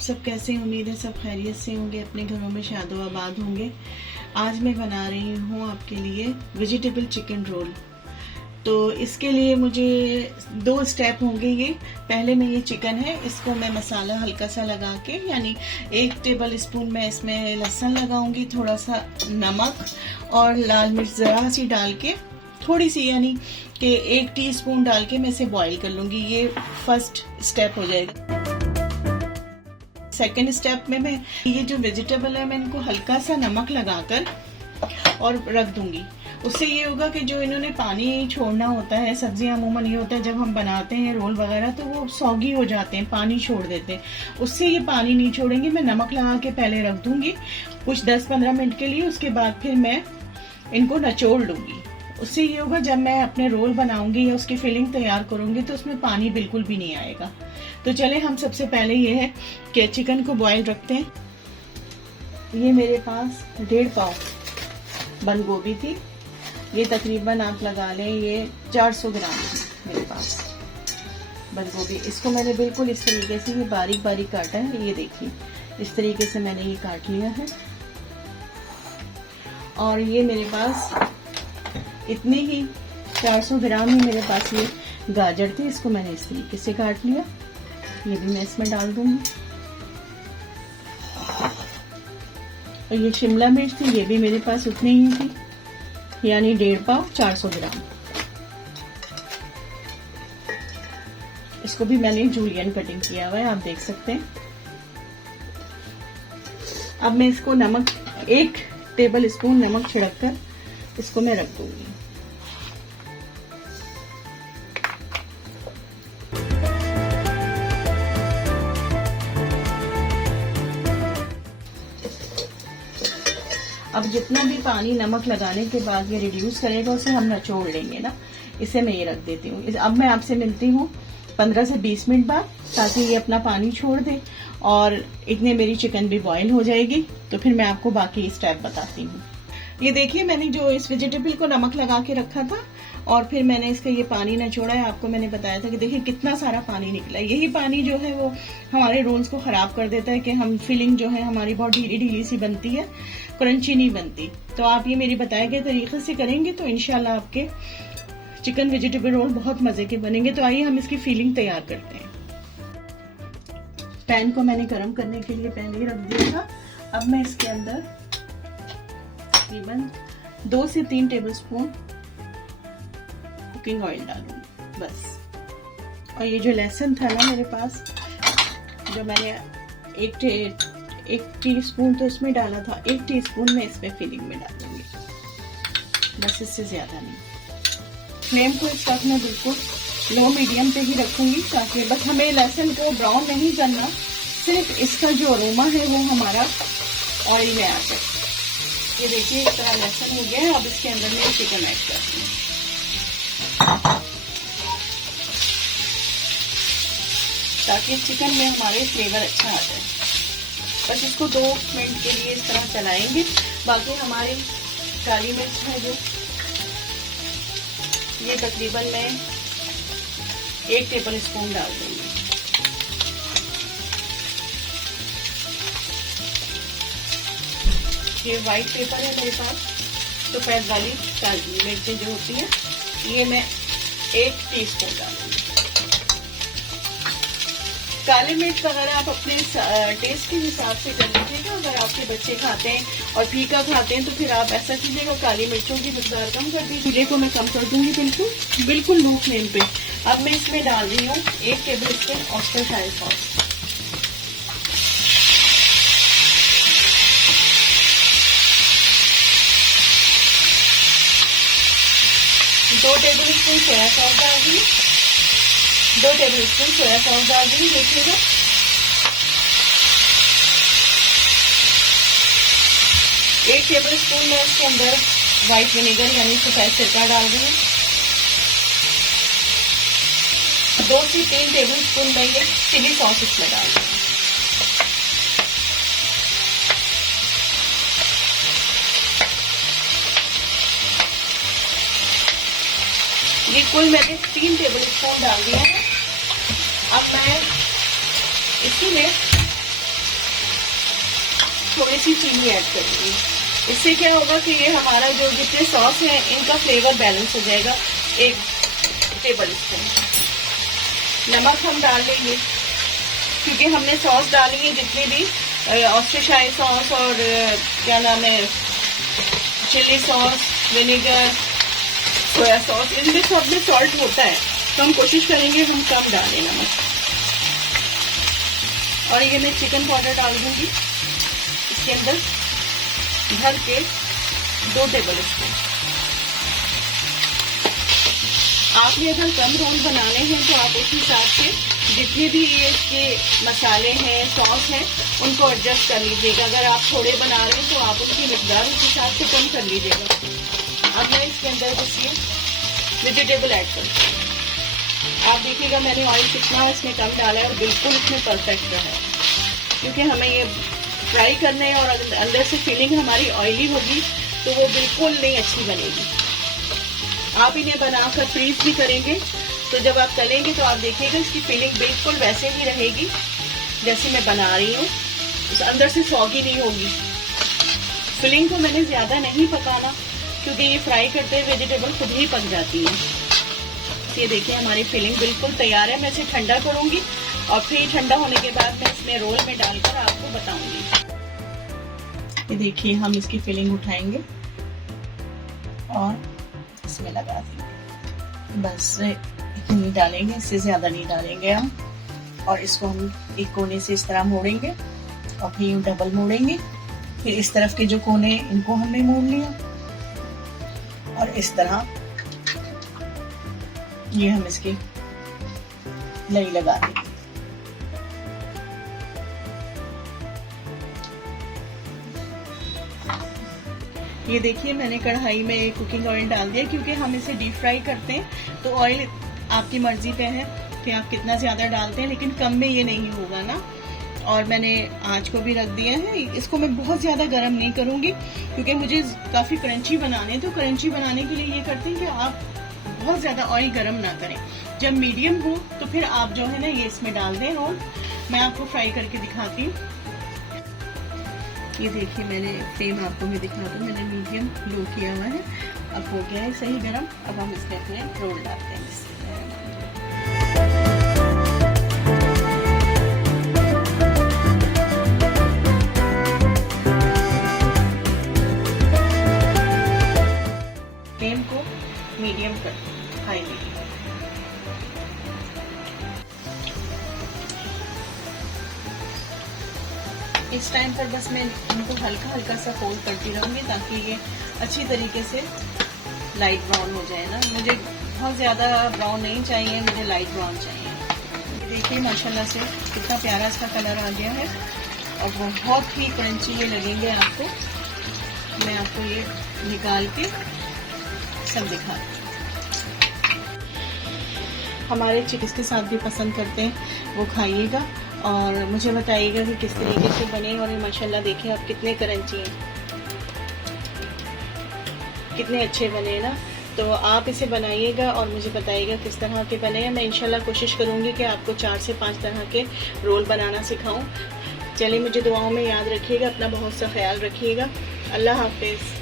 सब कैसे हैं? उम्मीद है सब खैरियत से होंगे, अपने घरों में शादो आबाद होंगे। आज मैं बना रही हूँ आपके लिए वेजिटेबल चिकन रोल। तो इसके लिए मुझे 2 स्टेप होंगे। ये पहले में ये चिकन है, इसको मैं मसाला हल्का सा लगा के, यानी 1 टेबल स्पून मैं इसमें लहसुन लगाऊंगी, थोड़ा सा नमक और लाल मिर्च ज़रा सी डाल के, थोड़ी सी यानी कि 1 टीस्पून डाल के मैं इसे बॉईल कर लूँगी। ये फर्स्ट स्टेप हो जाएगा। सेकेंड स्टेप में मैं ये जो वेजिटेबल है मैं इनको हल्का सा नमक लगाकर और रख दूंगी। उससे ये होगा कि जो इन्होंने पानी छोड़ना होता है, सब्जियां अमूमन ये होता है जब हम बनाते हैं रोल वगैरह तो वो सौगी हो जाते हैं, पानी छोड़ देते हैं। उससे ये पानी नहीं छोड़ेंगे। मैं नमक लगा के पहले रख दूंगी कुछ 10-15 मिनट के लिए, उसके बाद फिर मैं इनको निचोड़ लूंगी। उससे ये होगा जब मैं अपने रोल बनाऊंगी या उसकी फिलिंग तैयार करूंगी तो उसमें पानी बिल्कुल भी नहीं आएगा। तो चले हम सबसे पहले ये है कि चिकन को बॉयल रखते हैं। ये मेरे पास 1.5 पाव बंद गोभी थी, ये तकरीबन आप लगा लें ये 400 ग्राम मेरे पास बंद गोभी। इसको मैंने बिल्कुल इस तरीके से ये बारीक बारीक काटा है। ये देखिए इस तरीके से मैंने ये काट लिया है। और ये मेरे पास इतने ही 400 ग्राम ही मेरे पास ये गाजर थे, इसको मैंने इस तरीके से काट लिया। ये भी मैं इसमें डाल दूंगी। और ये शिमला मिर्च थी, ये भी मेरे पास उतनी ही थी, यानी 1.5 पाव 400 ग्राम। इसको भी मैंने जूलियन कटिंग किया हुआ है, आप देख सकते हैं। अब मैं इसको नमक 1 टेबल स्पून नमक छिड़क कर इसको मैं रख दूंगी। अब जितना भी पानी नमक लगाने के बाद ये रिड्यूस करेगा उसे हम निचोड़ लेंगे ना। इसे मैं ये रख देती हूँ। अब मैं आपसे मिलती हूँ 15 से 20 मिनट बाद, ताकि ये अपना पानी छोड़ दे और इतने मेरी चिकन भी बॉईल हो जाएगी। तो फिर मैं आपको बाकी स्टेप बताती हूँ। ये देखिए मैंने जो इस वेजिटेबल को नमक लगा के रखा था और फिर मैंने इसका ये पानी निचोड़ा है। आपको मैंने बताया था कि देखिए कितना सारा पानी निकला है। यही पानी जो है वो हमारे रोल्स को खराब कर देता है कि हम फिलिंग जो है हमारी बहुत ढीली ढीली सी बनती है, क्रंची नहीं बनती। तो आप ये मेरी बताए गए तरीके से करेंगे तो इंशाल्लाह आपके चिकन वेजिटेबल रोल बहुत मजे के बनेंगे। तो आइए हम इसकी फिलिंग तैयार करते हैं। पैन को मैंने गर्म करने के लिए पहले ही रख दिया था। अब मैं इसके अंदर तकरीबन 2 से 3 टेबलस्पून कुकिंग ऑयल डालूंगी बस। और ये जो लहसुन था ना मेरे पास, जो मैंने 1 टीस्पून तो इसमें डाला था, 1 टीस्पून मैं इसमें फिलिंग में डालूंगी बस, इससे ज्यादा नहीं। फ्लेम को इस वक्त मैं बिल्कुल लो मीडियम पे ही रखूंगी, ताकि बस हमें लहसुन को ब्राउन नहीं करना, सिर्फ इसका जो अरोमा है वो हमारा ऑयल में आ जाए। ये देखिए इस तरह लहसुन हो गया है। अब इसके अंदर मैं चिकन ऐड करती हूँ, ताकि चिकन में हमारे फ्लेवर अच्छा आ जाए। बस इसको 2 मिनट के लिए इस तरह चलाएंगे। बाकी हमारी काली मिर्च है जो, ये तकरीबन मैं 1 टेबल स्पून डाल दूंगी। ये व्हाइट पेपर है मेरे पास, सफेद वाली काली मिर्चें जो होती है, ये मैं 1 टीस्पून डालूंगी। काली मिर्च वगैरह आप अपने टेस्ट के हिसाब से कर लीजिएगा। अगर आपके बच्चे खाते हैं और फीका खाते हैं तो फिर आप ऐसा कीजिएगा, काली मिर्चों की मकदार कम कर दीजिए। चूल्हे को मैं कम कर दूंगी बिल्कुल लो फ्लेम पे। अब मैं इसमें डाल रही हूँ 1 table spoon oyster soya sauce, 2 table spoon soya sauce डाल दी, 2 टेबल स्पून सोया सॉस डाल दी। देखिएगा 1 टेबल स्पून मैं इसके अंदर व्हाइट विनेगर यानी सफेद सिरका डाल रही हूँ। 2 से 3 टेबल स्पून मैं ये चिली सॉस इसमें डाल रही हूँ। ये कुल मैंने 3 टेबल स्पून डाल दिया है। अब मैं इसी में थोड़ी सी चीनी ऐड करूँगी। इससे क्या होगा कि ये हमारा जो जितने सॉस है इनका फ्लेवर बैलेंस हो जाएगा। 1 टेबल स्पून नमक हम डाल लेंगे, क्योंकि हमने सॉस डाली है जितनी भी ऑस्ट्रिचाइड सॉस और क्या नाम है chilli sauce, vinegar, soya sauce, इनमें सब में सॉल्ट होता है, तो हम कोशिश करेंगे हम कम डालें नमक। और ये मैं चिकन पाउडर डाल दूंगी इसके अंदर भर के 2 टेबल स्पून। आपने अगर कम रोल बनाने हैं तो आप उस हिसाब से जितने भी ये इसके मसाले हैं, सॉस है, उनको एडजस्ट कर लीजिएगा। अगर आप थोड़े बना रहे हैं तो आप उनकी मिकदार उस हिसाब से कम कर लीजिएगा। अब मैं इसके अंदर बस ये वेजिटेबल ऐड करती हूँ। आप देखिएगा मैंने ऑयल कितना इसमें कम डाला है और बिल्कुल इसमें परफेक्ट रहा है, क्योंकि हमें ये फ्राई करना है और अंदर से फिलिंग हमारी ऑयली होगी तो वो बिल्कुल नहीं अच्छी बनेगी। आप इन्हें बनाकर फ्रीज भी करेंगे तो जब आप तलेंगे तो आप देखिएगा इसकी फिलिंग बिल्कुल वैसे ही रहेगी जैसे मैं बना रही हूँ, अंदर से सॉगी नहीं होगी। फिलिंग को मैंने ज्यादा नहीं पकाना, क्योंकि ये फ्राई करते हुए वेजिटेबल खुद ही पक जाती है। ये देखिए हमारी फिलिंग बिल्कुल तैयार है। मैं इसे ठंडा करूंगी और फिर ठंडा होने के बाद मैं इसमें रोल में डालकर आपको बताऊंगी। ये देखिए हम इसकी फिलिंग उठाएंगे और इसमें लगा देंगे, बस इतनी डालेंगे, इससे ज्यादा नहीं डालेंगे हम। और इसको हम एक कोने से इस तरह मोड़ेंगे और फिर यूं डबल मोड़ेंगे, फिर इस तरफ के जो कोने इनको हमने मोड़ लिया और इस तरह ये हम इसकी लई लगा देंगे। ये देखिए मैंने कढ़ाई में कुकिंग ऑयल डाल दिया, क्योंकि हम इसे डीप फ्राई करते हैं तो ऑयल आपकी मर्जी पे है कि आप कितना ज्यादा डालते हैं, लेकिन कम में ये नहीं होगा ना। और मैंने आंच को भी रख दिया है। इसको मैं बहुत ज्यादा गर्म नहीं करूंगी, क्योंकि मुझे काफी क्रंची बनाने हैं। तो क्रंची बनाने के लिए ये करते हैं कि आप बहुत ज्यादा ऑयल गर्म ना करें। जब मीडियम हो तो फिर आप जो है ना ये इसमें डाल दें रोल। मैं आपको फ्राई करके दिखाती हूँ। ये देखिए मैंने फ्लेम आपको मैं दिखा दूँ, मैंने मीडियम लो किया हुआ है। अब हो गया है सही गरम। अब हम इसमें अपने रोल डालते हैं। फ्लेम को मीडियम कर, हाई नहीं। इस टाइम पर बस मैं इनको हल्का हल्का सा फोल्ड करती रहूंगी ताकि ये अच्छी तरीके से लाइट ब्राउन हो जाए ना। मुझे बहुत ज़्यादा ब्राउन नहीं चाहिए, मुझे लाइट ब्राउन चाहिए। देखिए माशाल्लाह से कितना प्यारा इसका कलर आ गया है और बहुत ही क्रंची ये लगेंगे आपको। मैं आपको ये निकाल के सब दिखाती हूँ। हमारे चिकन के साथ भी पसंद करते हैं वो खाइएगा और मुझे बताइएगा कि किस तरीके से बने। और ये माशाल्लाह देखिए आप कितने क्रंची हैं, कितने अच्छे बने ना। तो आप इसे बनाइएगा और मुझे बताइएगा किस तरह के बने हैं। मैं इंशाल्लाह कोशिश करूंगी कि आपको 4 से 5 तरह के रोल बनाना सिखाऊं। चलिए मुझे दुआओं में याद रखिएगा, अपना बहुत सा ख्याल रखिएगा। अल्लाह हाफिज़।